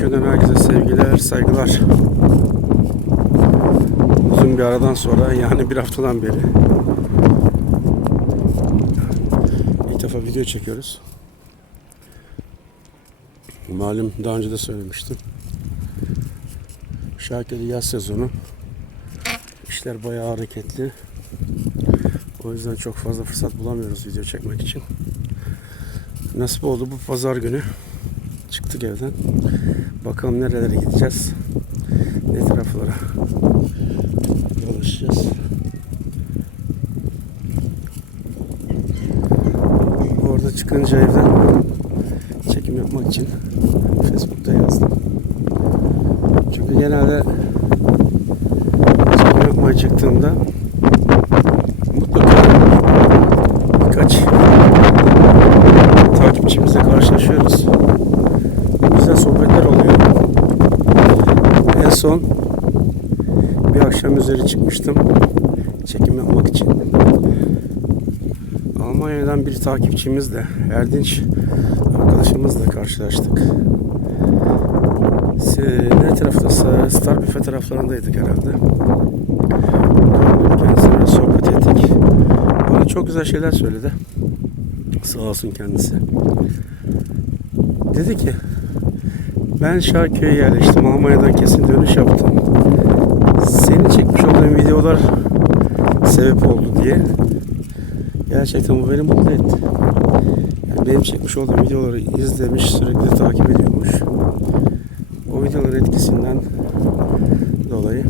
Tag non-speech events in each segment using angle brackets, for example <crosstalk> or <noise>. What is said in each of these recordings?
Şarköy'den herkese sevgiler, saygılar. Uzun bir aradan sonra yani bir haftadan beri ilk defa video çekiyoruz. Malum daha önce de söylemiştim. Şarköy'de yaz sezonu. İşler bayağı hareketli. O yüzden çok fazla fırsat bulamıyoruz video çekmek için. Nasip oldu bu pazar günü. Çıktık evden. Bakalım nerelere gideceğiz. Ne taraflara dolaşacağız. Orada çıkınca evden çekim yapmak için Facebook'ta yazdım. Çünkü genelde çekim yapmaya çıktığımda mutlaka birkaç takipçimizle karşılaşıyoruz. Güzel sohbetler oluyor. En son bir akşam üzeri çıkmıştım çekim yapmak için. Almanya'dan bir takipçimizle, Erdinç arkadaşımızla karşılaştık. Ne tarafta? Star Büfe taraflarındaydık herhalde. Kendisiyle sohbet ettik. Bana çok güzel şeyler söyledi. Sağ olsun kendisi. Dedi ki ben Şarköy'e yerleştim. Almanya'dan kesin dönüş yaptım. Seni çekmiş olduğum videolar sebep oldu diye. Gerçekten bu beni mutlu etti. Yani benim çekmiş olduğum videoları izlemiş, sürekli takip ediyormuş. O videoların etkisinden dolayı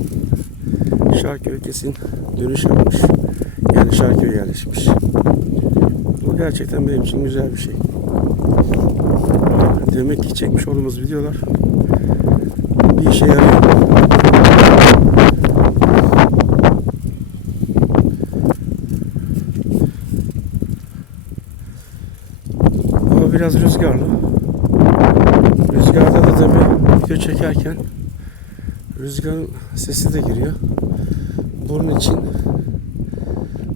Şarköy'e kesin dönüş yapmış. Yani Şarköy'e yerleşmiş. Bu gerçekten benim için güzel bir şey. Demek ki çekmiş olduğumuz videolar bir işe yarıyor. Hava biraz rüzgarlı. Rüzgarda da tabii video çekerken rüzgarın sesi de giriyor. Bunun için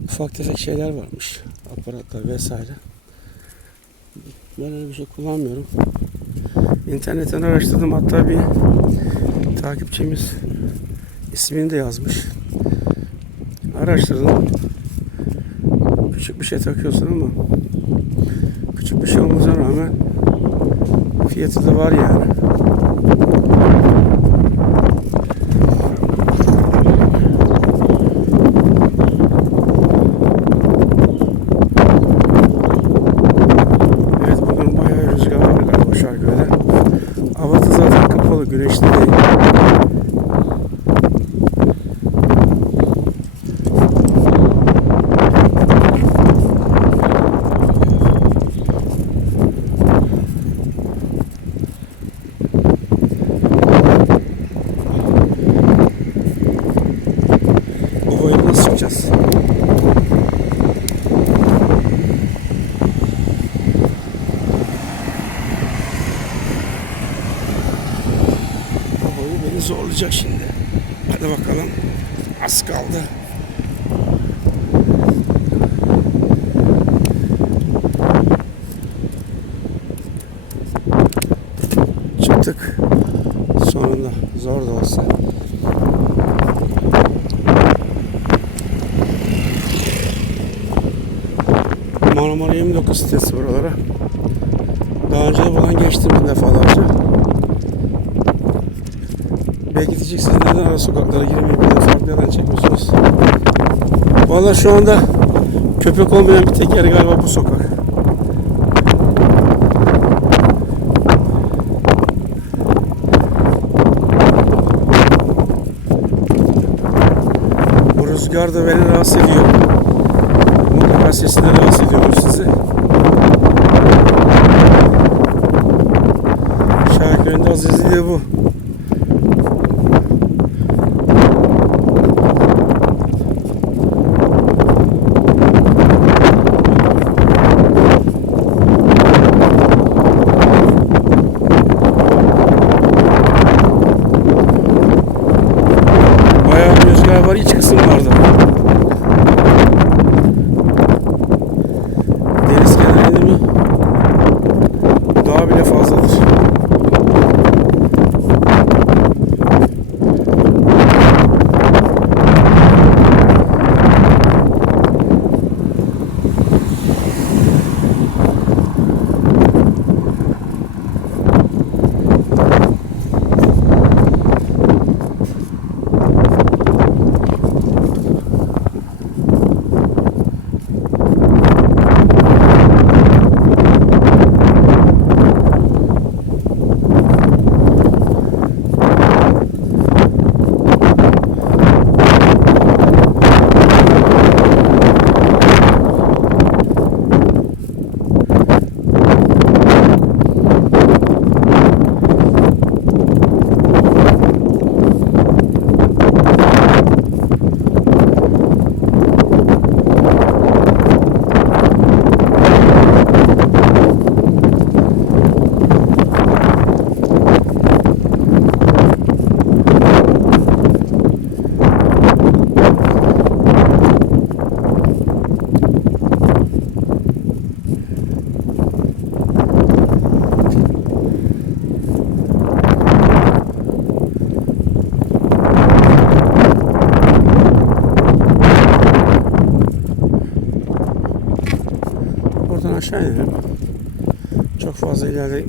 ufak tefek şeyler varmış. Aparatlar vesaire. Ben öyle bir şey kullanmıyorum. İnternetten araştırdım. Hatta bir takipçimiz ismini de yazmış. Araştırdım. Küçük bir şey takıyorsun ama küçük bir şey olmasına rağmen fiyatı da var yani. Evet bugün bayağı rüzgar var galiba Şarköy'de. Hava da zaten kapalı, güneşli değil. Bu Bu boyu beni zorlayacak şimdi. Hadi bakalım. Az kaldı. Çıktık. Sonunda zor da olsa. Marmara 29 sitesi buralara. Daha önce de buradan geçtim ben defalarca. Belki diyeceksiniz neden ara sokaklara girmeyip bir de farklı yerden çekmiyorsunuz. Valla şu anda köpek olmayan bir tek yer galiba bu sokak. Bu rüzgar da beni rahatsız ediyor. Mutlaka sesini rahatsız ediyordur sizi. Şarköy'ün de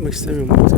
mas também é muito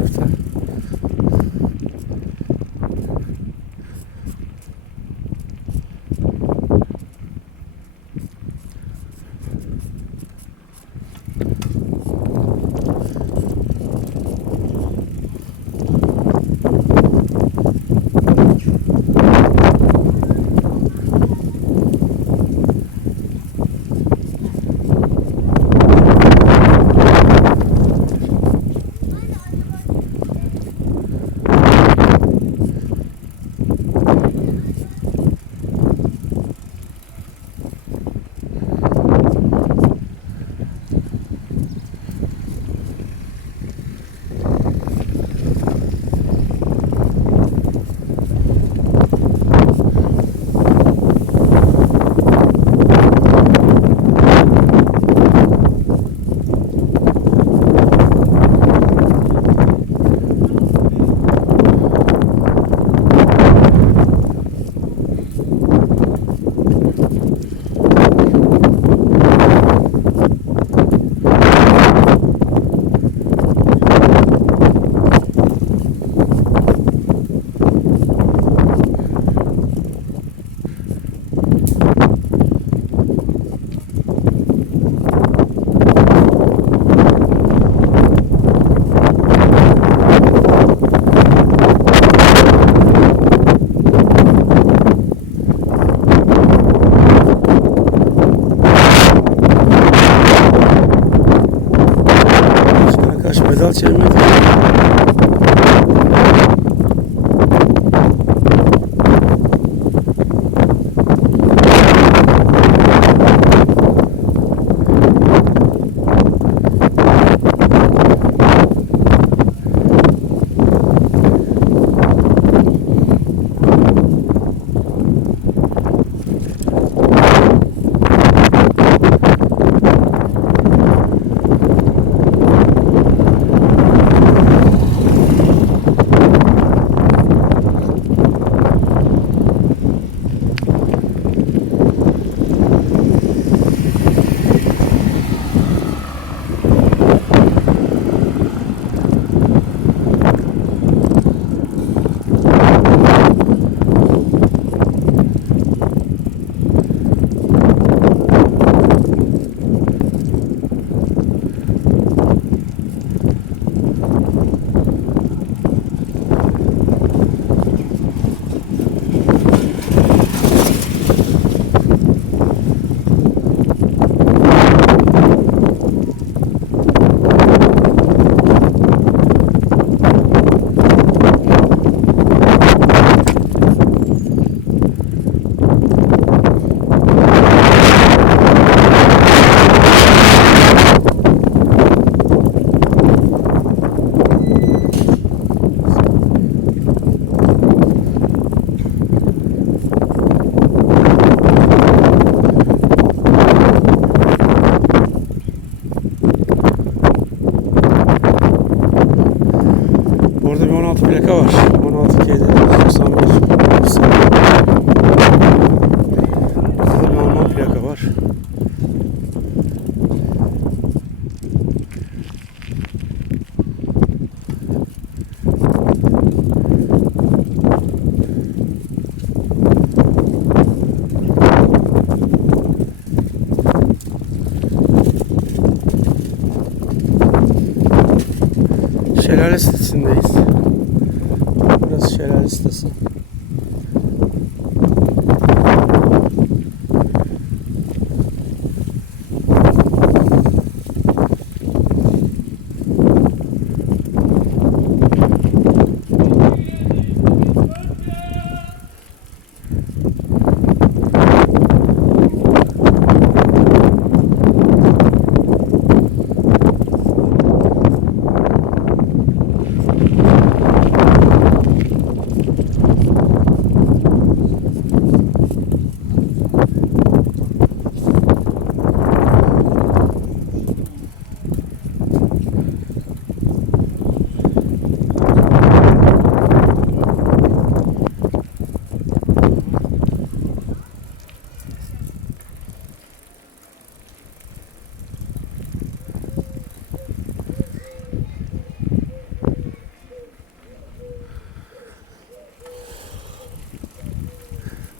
Şelale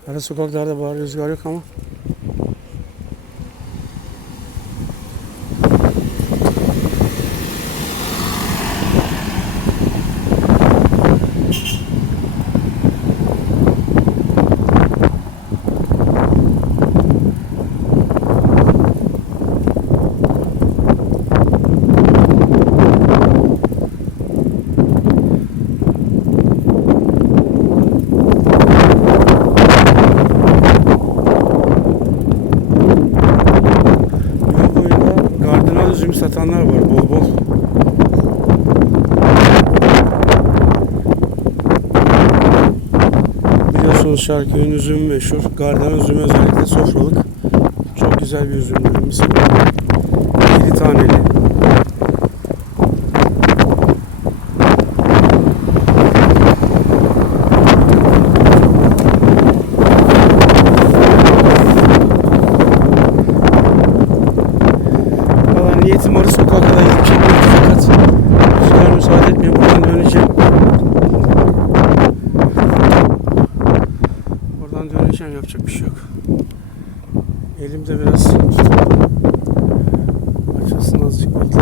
Ara sokaklarda bağır rüzgar yok ama. Var bol bol. Biliyorsunuz Şarköy'ün üzümü meşhur. Kardinal üzümü özellikle sofralık. Çok güzel bir. Mis gibi. İri taneli. Valla niyetim arı sokağa kadar gidip çekmekti fakat rüzgar müsaade etmiyor. Buradan döneceğim. Buradan döneceğim. Yapacak bir şey yok. Elimde biraz açılsın azıcık bekle.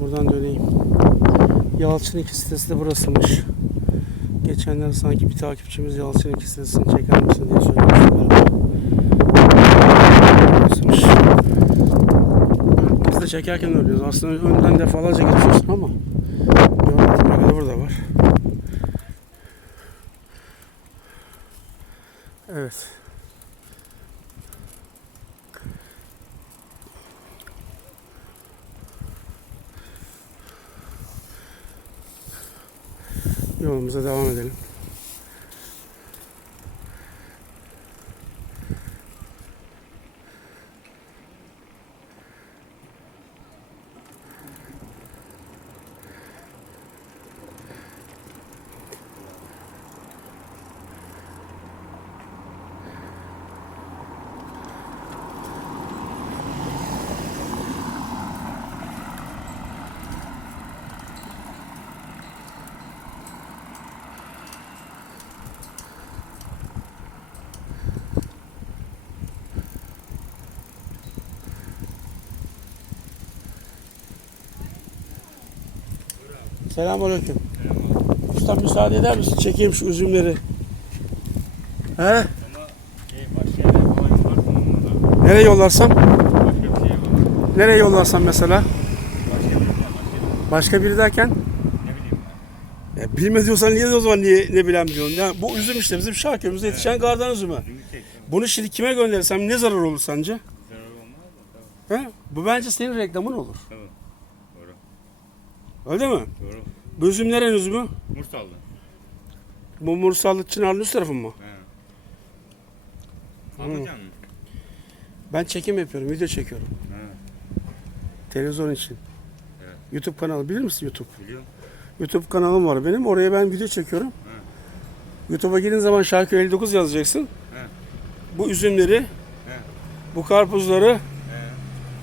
Buradan döneyim. Yalçın iki sitesi de burasıymış. Geçenler sanki bir takipçimiz Yalçın iki sitesini çeker misin diye söylemişti. Burasıymış. Biz de çekerken ölüyoruz. Aslında önden defalarca geçiyorsun ama kadarıyla burada var. Evet. Yolumuza devam edelim. Selamünaleyküm. Usta müsaade eder misin? Çekeyim şu üzümleri. He? Şey? Nereye yollarsam? Başka. Nereye yollarsam mesela? Başka biri derken? bir- ne bileyim ben. Ya bilme diyorsan niye o zaman niye ne bileyim diyorsun? Ya bu üzüm işte bizim Şarköy'ümüzde yetişen gardan üzümü. Bunu şimdi kime gönderirsem ne zarar olur sence? Zarar olmaz mı? Tamam. He? Bu bence senin reklamın olur. Tamam. Öyle mi? Doğru. Bu üzüm nerenin üzümü? Mursallı. Bu Mursallı Çınarlı üst tarafın mı? He. Alacaksın mı? Ben çekim yapıyorum, video çekiyorum. He. Televizyon için. Evet. YouTube kanalı bilir misin YouTube? Biliyorum. YouTube kanalım var benim. Oraya ben video çekiyorum. YouTube'a girdiğin zaman Şarkı 59 yazacaksın. He. Bu üzümleri, He. bu karpuzları He.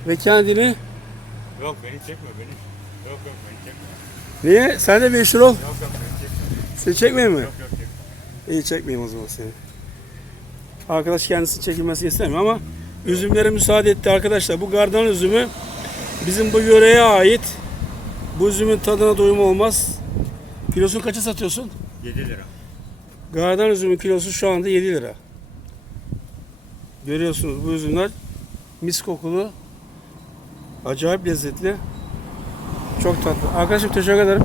ve kendini Yok beni çekme beni. Yok yok beni. Niye? Sen de meşhur ol. Yok yok. Seni çekmeyeyim mi? Yok yok. İyi çekmeyeyim o zaman seni. Arkadaş kendisi çekilmesini istemiyor ama üzümlere müsaade etti arkadaşlar. Bu gardan üzümü bizim bu yöreye ait. Bu üzümün tadına doyum olmaz. Kilosunu kaça satıyorsun? 7 lira. Gardan üzümün kilosu şu anda 7 lira. Görüyorsunuz bu üzümler mis kokulu. Acayip lezzetli. Çok tatlı. Arkadaşım teşekkür ederim.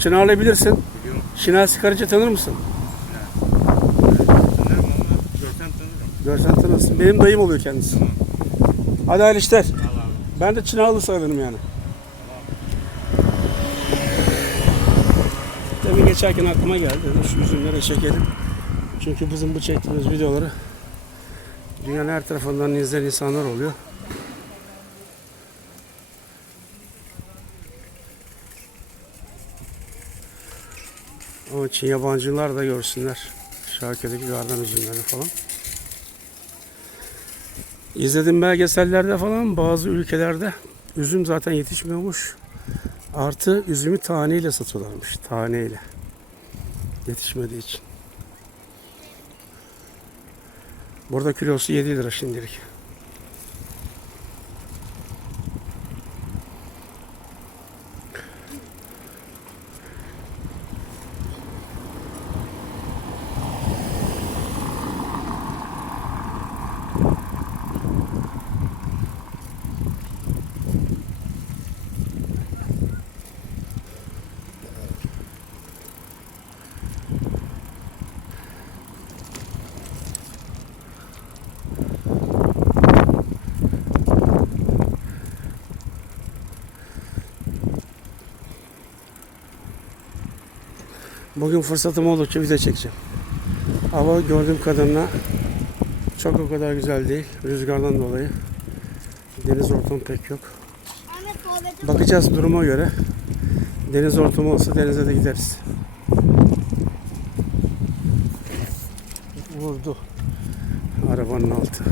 Çınarlı bilirsin. Biliyorum. Şinasi Karaca tanır mısın? Tanırım ama görsem tanırım. Görsen tanırsın. Benim dayım oluyor kendisi. Tamam. Hadi hayırlı işler. Al abi. Ben de Çınarlı sayılırım yani. Demin geçerken aklıma geldi. Dedim şu üzümleri çekelim. Çünkü bizim bu çektiğimiz videoları dünyanın her tarafından izleyen insanlar oluyor. Onun için yabancılar da görsünler. Şarkıdaki gardan üzümleri falan. İzlediğim belgesellerde falan bazı ülkelerde üzüm zaten yetişmiyormuş. Artı üzümü taneyle satıyorlarmış. Taneyle. Yetişmediği için. Burada kilosu 7 lira şimdilik. Bugün fırsatım oldukça video çekeceğim. Hava gördüğüm kadarıyla çok o kadar güzel değil. Rüzgardan dolayı. Deniz ortamı pek yok. Bakacağız duruma göre. Deniz ortamı olsa denize de gideriz. Vurdu. Arabanın altı.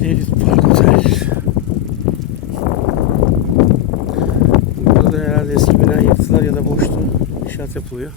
Deniz Park Otel. Burada da herhalde eski yıktılar ya da boştu. İnşaat yapılıyor.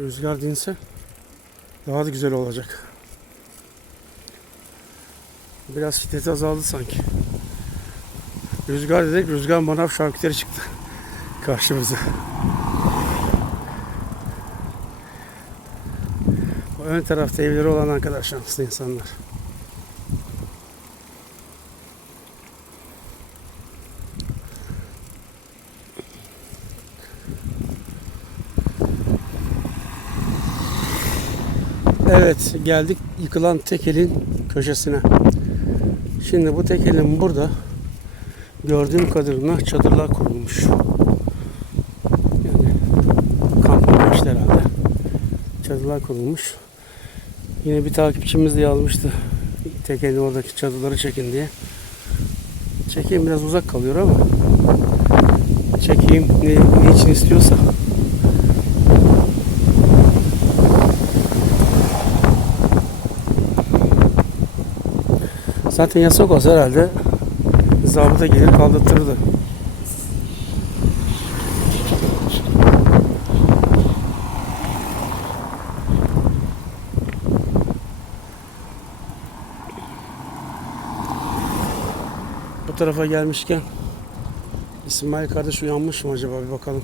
Rüzgar dinse daha da güzel olacak. Biraz şiddeti azaldı sanki. Rüzgar dedik, rüzgar manav şarküteri çıktı <laughs> karşımıza. O ön tarafta evleri olan arkadaş şanslı insanlar. Evet geldik yıkılan tekelin köşesine. Şimdi bu tekelin burada gördüğüm kadarıyla çadırlar kurulmuş. Yani kamp amaçlı herhalde. Çadırlar kurulmuş. Yine bir takipçimiz de yazmıştı. Tekelin oradaki çadırları çekin diye. Çekeyim biraz uzak kalıyor ama çekeyim ne, ne için istiyorsa. Zaten yasak olsa herhalde zabıta gelir kaldırtırdı. Bu tarafa gelmişken İsmail kardeş uyanmış mı acaba bir bakalım.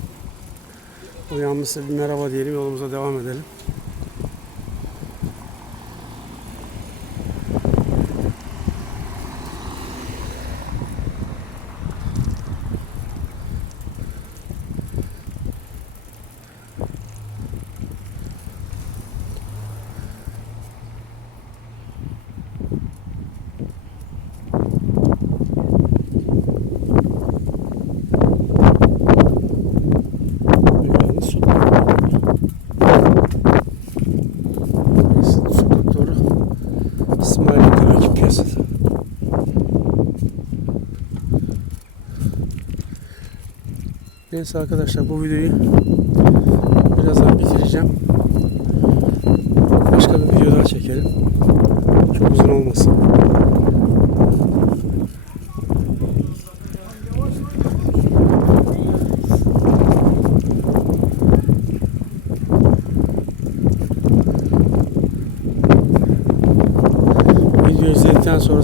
Uyanmışsa bir merhaba diyelim yolumuza devam edelim. Yani su Neyse, su doktoru İsmail'in karaki piyasada. Neyse arkadaşlar bu videoyu birazdan bitireceğim. Başka bir video daha çekelim. Çok uzun olmasın.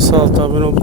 sağ altta abone ol